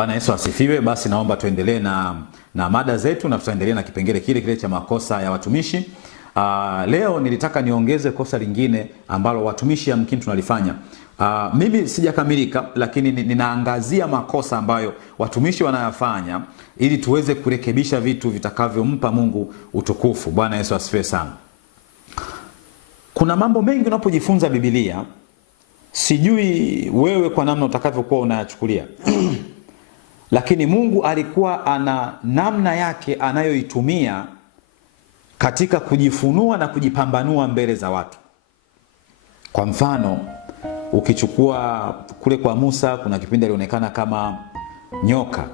Bwana Yesu asifiwe. Basi naomba tuendelee na mada zetu, na tutaendelea na kipengele kile cha makosa ya watumishi. Leo nilitaka niongeze kosa lingine ambalo watumishi yamkini tunalifanya. Mimi sijakamilika, lakini ninaangazia makosa ambayo watumishi wanayafanya ili tuweze kurekebisha vitu vitakavyompa Mungu utukufu. Bwana Yesu asifiwe sana. Kuna mambo mengi unapojifunza Biblia, sijui wewe kwa namna utakavyokuwa unayachukulia lakini Mungu alikuwa ana namna yake anayoitumia katika kujifunua na kujipambanua mbele za watu. Kwa mfano, ukichukua kule kwa Musa, kuna kipindi alionekana kama nyoka.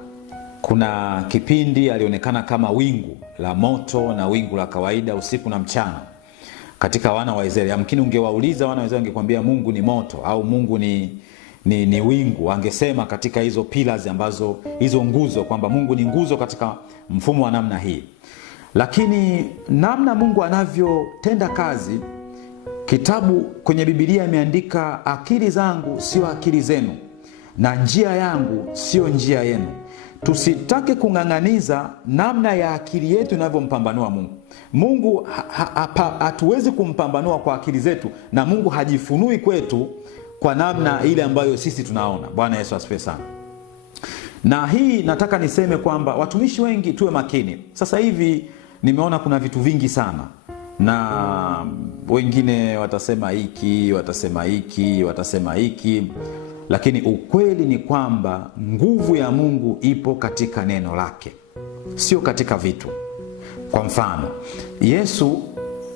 Kuna kipindi alionekana kama wingu la moto na wingu la kawaida usiku na mchana. Katika wana wa Israeli, yamkini ungewauliza wana wa Israeli wangekwambia Mungu ni moto au Mungu ni wingu. Angesema katika hizo pillars ambazo, hizo nguzo, kwamba Mungu ni nguzo katika mfumo wa namna hii. Lakini namna Mungu anavyotenda kazi, kitabu kwenye Biblia imeandika, akili zangu sio akili zenu na njia yangu sio njia yenu. Tusitake kung'ang'aniza namna ya akili yetu inavyompambanua Mungu. Mungu hatuwezi kumpambanua kwa akili zetu, na Mungu hajifunui kwetu kwa namna ile ambayo sisi tunaona. Bwana Yesu asifiwe sana. Na hii nataka niseme kwamba watumishi wengi tuwe makini. Sasa hivi nimeona kuna vitu vingi sana, na wengine watasema hiki, watasema hiki, lakini ukweli ni kwamba nguvu ya Mungu ipo katika neno lake, sio katika vitu. Kwa mfano, Yesu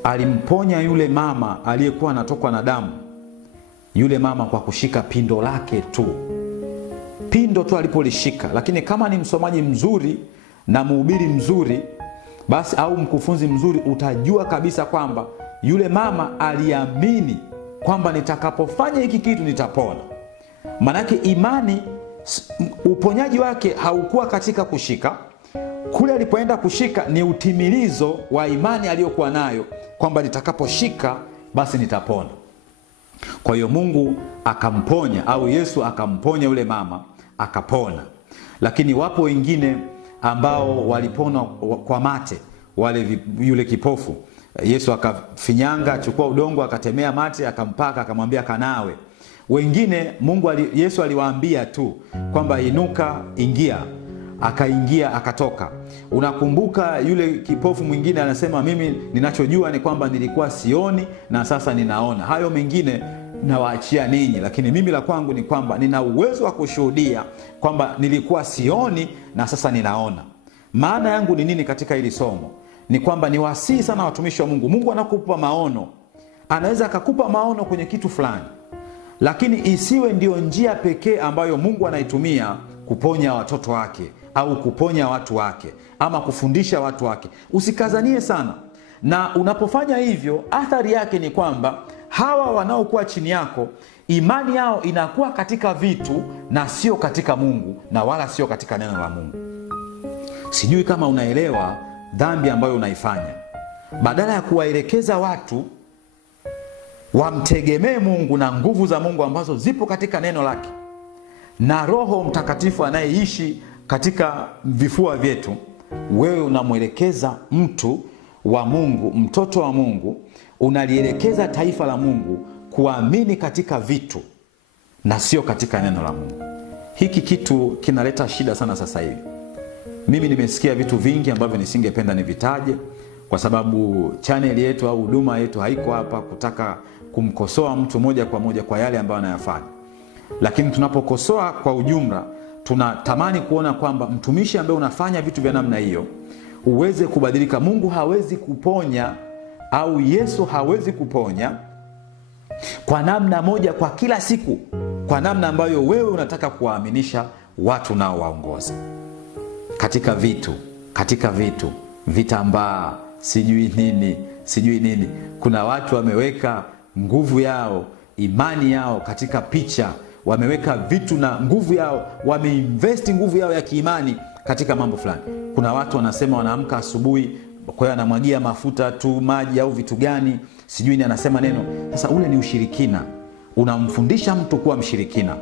alimponya yule mama aliyekuwa anatokwa na damu, yule mama kwa kushika pindo lake tu. Pindo tu alipolishika. Lakini kama ni msomaji mzuri na mhubiri mzuri, basi au mkufunzi mzuri, utajua kabisa kwamba yule mama aliamini kwamba nitakapofanya hiki kitu nitapona. Manake imani, uponyaji wake haukuwa katika kushika. Kule alipoenda kushika ni utimilizo wa imani aliyokuwa nayo kwamba nitakaposhika basi nitapona. Kwa hiyo Mungu akamponya, au Yesu akamponya yule mama akapona. Lakini wapo wengine ambao walipona kwa mate, yule kipofu. Yesu akafinyanga, chukua udongo, akatemea mate, akampaka, akamwambia kanawe. Wengine Yesu aliwaambia tu kwamba inuka, ingia. Akaingia, akatoka. Unakumbuka yule kipofu mwingine anasema, mimi ninachojua ni kwamba nilikuwa sioni na sasa ninaona. Hayo mengine nawaachia ninyi, lakini mimi la kwangu ni kwamba nina uwezo wa kushuhudia kwamba nilikuwa sioni na sasa ninaona. Maana yangu ni nini katika hili somo? Ni kwamba ni wasihi sana watumishi wa Mungu. Mungu anakupa maono. Anaweza akakupa maono kwenye kitu fulani, lakini isiwe ndio njia pekee ambayo Mungu anaitumia kuponya watoto wake au kuponya watu wake ama kufundisha watu wake. Usikazanie sana. Na unapofanya hivyo, athari yake ni kwamba hawa wanaokuwa chini yako, imani yao inakuwa katika vitu na sio katika Mungu, na wala sio katika neno la Mungu. Sijui kama unaelewa dhambi ambayo unaifanya. Badala ya kuwaelekeza watu wamtegemee Mungu na nguvu za Mungu ambazo zipo katika neno lake na Roho Mtakatifu anayeishi katika vifua vyetu, wewe unamwelekeza mtu wa Mungu, mtoto wa Mungu, unalielekeza taifa la Mungu kuamini katika vitu na sio katika neno la Mungu. Hiki kitu kinaleta shida sana sasa hivi. Mimi nimesikia vitu vingi ambavyo nisingependa nivitaje, kwa sababu channel yetu au huduma yetu haiko hapa kutaka kumkosoa mtu moja kwa moja kwa yale ambayo anayafanya. Lakini tunapokosoa kwa ujumla, tunatamani kuona kwamba mtumishi ambaye unafanya vitu vya namna hiyo uweze kubadilika. Mungu hawezi kuponya, au Yesu hawezi kuponya kwa namna moja kwa kila siku, kwa namna ambayo wewe unataka kuwaaminisha watu nao waongoza. Katika vitu, vitambaa, sijui nini. Kuna watu wameweka nguvu yao, imani yao katika picha, wameweka vitu na nguvu yao, wameinvest nguvu yao ya kiimani katika mambo fulani. Kuna watu wanasema wanaamka asubuhi, kwa hiyo anamwagia mafuta tu, maji au vitu gani, sijui ni anasema neno. Sasa ule ni ushirikina. Unamfundisha mtu kuwa mshirikina.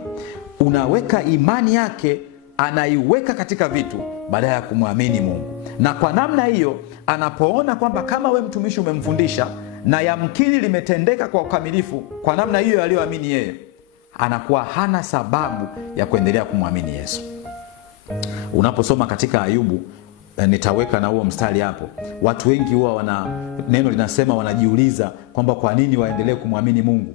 Unaweka imani yake anaiweka katika vitu badala ya kumwamini Mungu. Na kwa namna hiyo anapoona kwamba kama we mtumishi umemfundisha na yamkini limetendeka kwa ukamilifu kwa namna hiyo aliyoamini yeye, anakuwa hana sababu ya kuendelea kumwamini Yesu. Unaposoma katika Ayubu, nitaweka na huo mstari hapo, watu wengi huwa neno linasema wanajiuliza kwamba kwa nini waendelee kumwamini Mungu,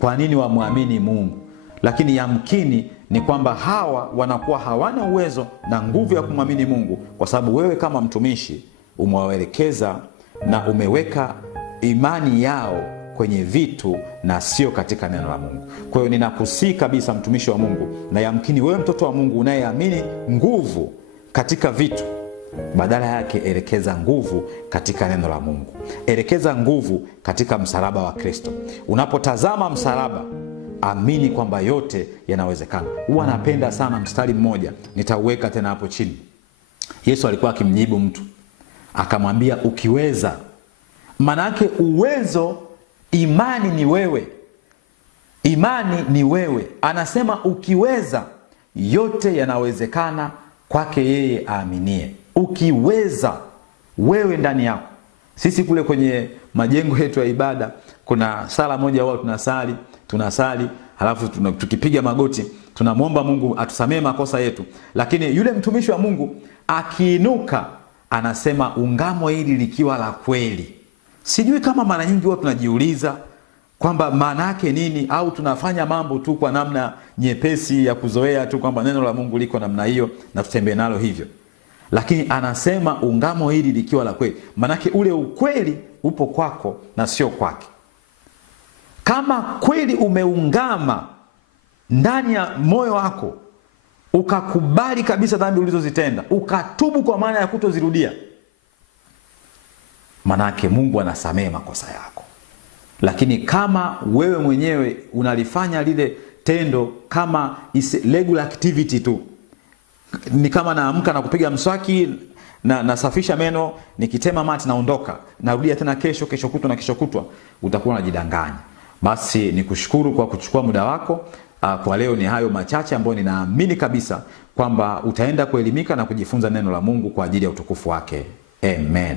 kwa nini wamwamini Mungu. Lakini yamkini ni kwamba hawa wanakuwa hawana uwezo na nguvu ya kumwamini Mungu kwa sababu wewe kama mtumishi umewaelekeza na umeweka imani yao kwenye vitu na sio katika neno la Mungu. Kwa hiyo ninakusii kabisa mtumishi wa Mungu, na yamkini wewe mtoto wa Mungu unayeamini nguvu katika vitu, badala yake elekeza nguvu katika neno la Mungu. Elekeza nguvu katika msalaba wa Kristo. Unapotazama msalaba, amini kwamba yote yanawezekana. Huwa napenda sana mstari mmoja, nitauweka tena hapo chini. Yesu alikuwa akimjibu mtu, akamwambia ukiweza. Manake uwezo, imani ni wewe. Imani ni wewe. Anasema ukiweza, yote yanawezekana kwake yeye aaminie. Ukiweza wewe ndani yako. Sisi kule kwenye majengo yetu ya ibada kuna sala moja wao tunasali halafu tukipiga magoti tunamwomba Mungu atusamee makosa yetu. Lakini yule mtumishi wa Mungu akiinuka anasema ungamo hili likiwa la kweli. Sijui kama mara nyingi watu tunajiuliza kwamba maana yake nini, au tunafanya mambo tu kwa namna nyepesi ya kuzoea tu kwamba neno la Mungu liko namna hiyo na tutembee nalo hivyo. Lakini anasema ungamo hili likiwa la kweli. Manake ule ukweli upo kwako na sio kwake. Kama kweli umeungama ndani ya moyo wako, ukakubali kabisa dhambi ulizozitenda, ukatubu kwa maana ya kutozirudia, manake Mungu anasamehe makosa yako. Lakini kama wewe mwenyewe unalifanya lile tendo kama regular activity tu, ni kama naamka na kupiga mswaki na nasafisha meno, nikitema mate naondoka, narudia tena kesho kutwa na kesho kutwa, utakuwa unajidanganya. Basi nikushukuru kwa kuchukua muda wako. Kwa leo ni hayo machache ambayo ninaamini kabisa kwamba utaenda kuelimika na kujifunza neno la Mungu kwa ajili ya utukufu wake. Amen.